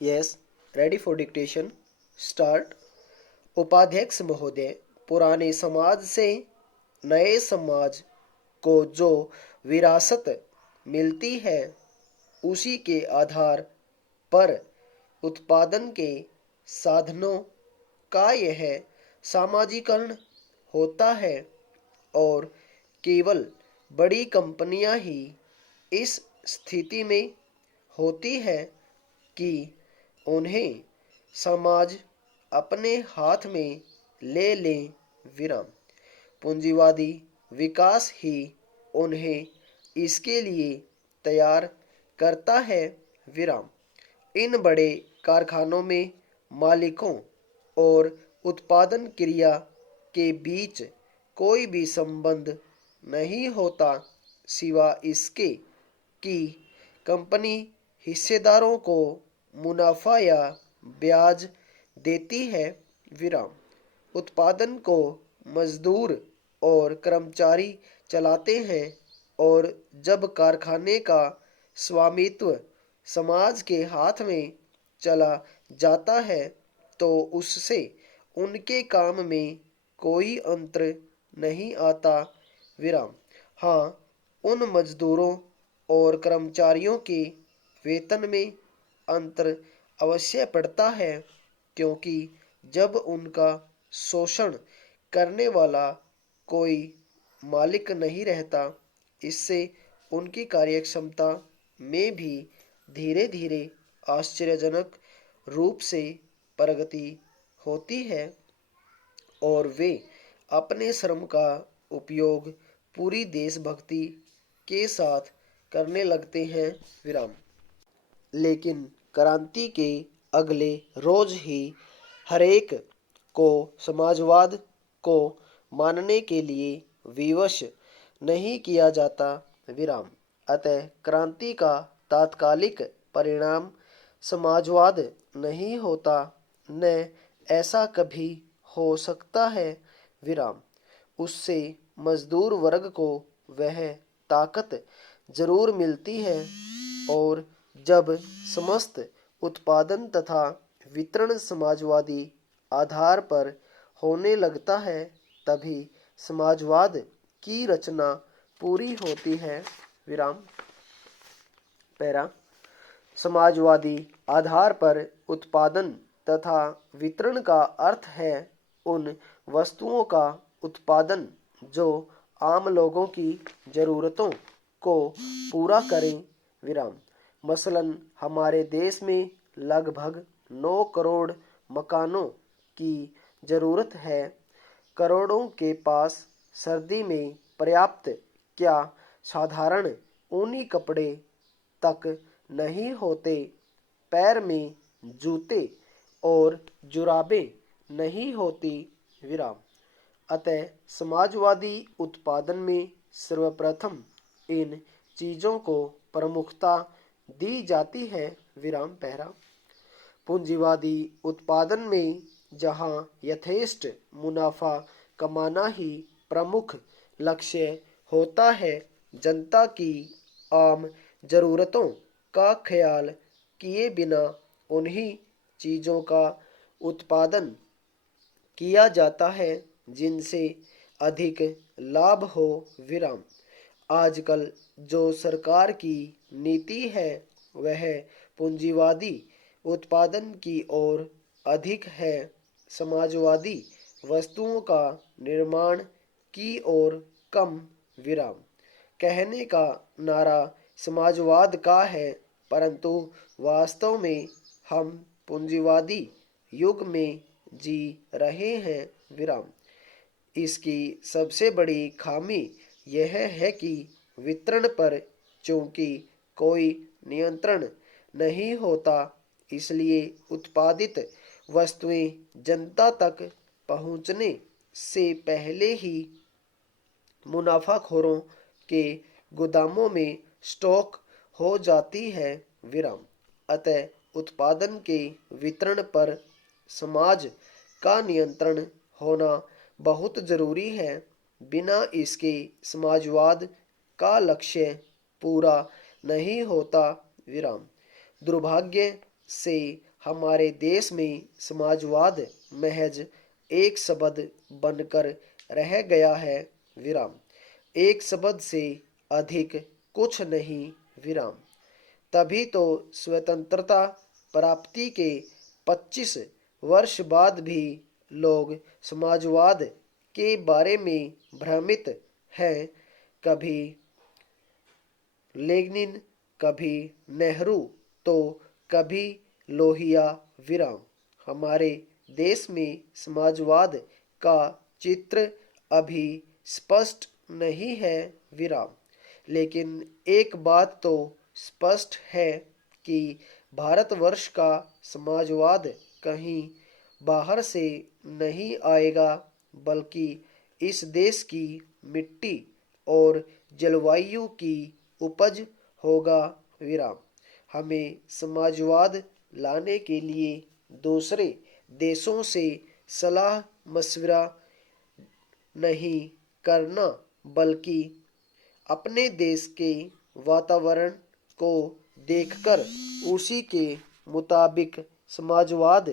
Yes, ready for dictation. Start. उपाध्यक्ष महोदय, पुराने समाज से नए समाज को जो विरासत मिलती है उसी के आधार पर उत्पादन के साधनों का यह सामाजिकरण होता है और केवल बड़ी कंपनियां ही इस स्थिति में होती है कि उन्हें समाज अपने हाथ में ले लें। विराम। पूंजीवादी विकास ही उन्हें इसके लिए तैयार करता है। विराम। इन बड़े कारखानों में मालिकों और उत्पादन क्रिया के बीच कोई भी संबंध नहीं होता सिवा इसके कि कंपनी हिस्सेदारों को मुनाफा या ब्याज देती है। विराम। उत्पादन को मजदूर और कर्मचारी चलाते हैं और जब कारखाने का स्वामित्व समाज के हाथ में चला जाता है तो उससे उनके काम में कोई अंतर नहीं आता। विराम। हाँ, उन मजदूरों और कर्मचारियों के वेतन में अंतर अवश्य पड़ता है क्योंकि जब उनका शोषण करने वाला कोई मालिक नहीं रहता, इससे उनकी कार्यक्षमता में भी धीरे धीरे आश्चर्यजनक रूप से प्रगति होती है और वे अपने श्रम का उपयोग पूरी देशभक्ति के साथ करने लगते हैं। विराम। लेकिन क्रांति के अगले रोज ही हरेक को समाजवाद को मानने के लिए विवश नहीं किया जाता। विराम। अतः क्रांति का तात्कालिक परिणाम समाजवाद नहीं होता, न ऐसा कभी हो सकता है। विराम। उससे मजदूर वर्ग को वह ताकत जरूर मिलती है और जब समस्त उत्पादन तथा वितरण समाजवादी आधार पर होने लगता है तभी समाजवाद की रचना पूरी होती है। विराम। पैरा। समाजवादी आधार पर उत्पादन तथा वितरण का अर्थ है उन वस्तुओं का उत्पादन जो आम लोगों की जरूरतों को पूरा करें। विराम। मसलन हमारे देश में लगभग 9 करोड़ मकानों की जरूरत है। करोड़ों के पास सर्दी में पर्याप्त क्या साधारण ऊनी कपड़े तक नहीं होते, पैर में जूते और जुराबें नहीं होती। विराम। अतः समाजवादी उत्पादन में सर्वप्रथम इन चीजों को प्रमुखता दी जाती है। विराम। पहरा। पूंजीवादी उत्पादन में जहां यथेष्ट मुनाफा कमाना ही प्रमुख लक्ष्य होता है, जनता की आम जरूरतों का ख्याल किए बिना उन्हीं चीजों का उत्पादन किया जाता है जिनसे अधिक लाभ हो। विराम। आजकल जो सरकार की नीति है वह पूंजीवादी उत्पादन की ओर अधिक है, समाजवादी वस्तुओं का निर्माण की ओर कम। विराम। कहने का नारा समाजवाद का है परंतु वास्तव में हम पूंजीवादी युग में जी रहे हैं। विराम। इसकी सबसे बड़ी खामी यह है कि वितरण पर चूंकि कोई नियंत्रण नहीं होता, इसलिए उत्पादित वस्तुएं जनता तक पहुंचने से पहले ही मुनाफाखोरों के गोदामों में स्टॉक हो जाती है। विराम। अतः उत्पादन के वितरण पर समाज का नियंत्रण होना बहुत जरूरी है। बिना इसके समाजवाद का लक्ष्य पूरा नहीं होता। विराम। दुर्भाग्य से हमारे देश में समाजवाद महज एक शब्द बनकर रह गया है। विराम। एक शब्द से अधिक कुछ नहीं। विराम। तभी तो स्वतंत्रता प्राप्ति के 25 वर्ष बाद भी लोग समाजवाद के बारे में भ्रमित हैं। कभी लेनिन, कभी नेहरू, तो कभी लोहिया। विराम। हमारे देश में समाजवाद का चित्र अभी स्पष्ट नहीं है। विराम। लेकिन एक बात तो स्पष्ट है कि भारतवर्ष का समाजवाद कहीं बाहर से नहीं आएगा, बल्कि इस देश की मिट्टी और जलवायु की उपज होगा। विराम। हमें समाजवाद लाने के लिए दूसरे देशों से सलाह मशविरा नहीं करना, बल्कि अपने देश के वातावरण को देखकर उसी के मुताबिक समाजवाद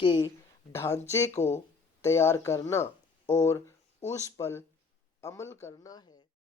के ढांचे को तैयार करना और उस पर अमल करना है।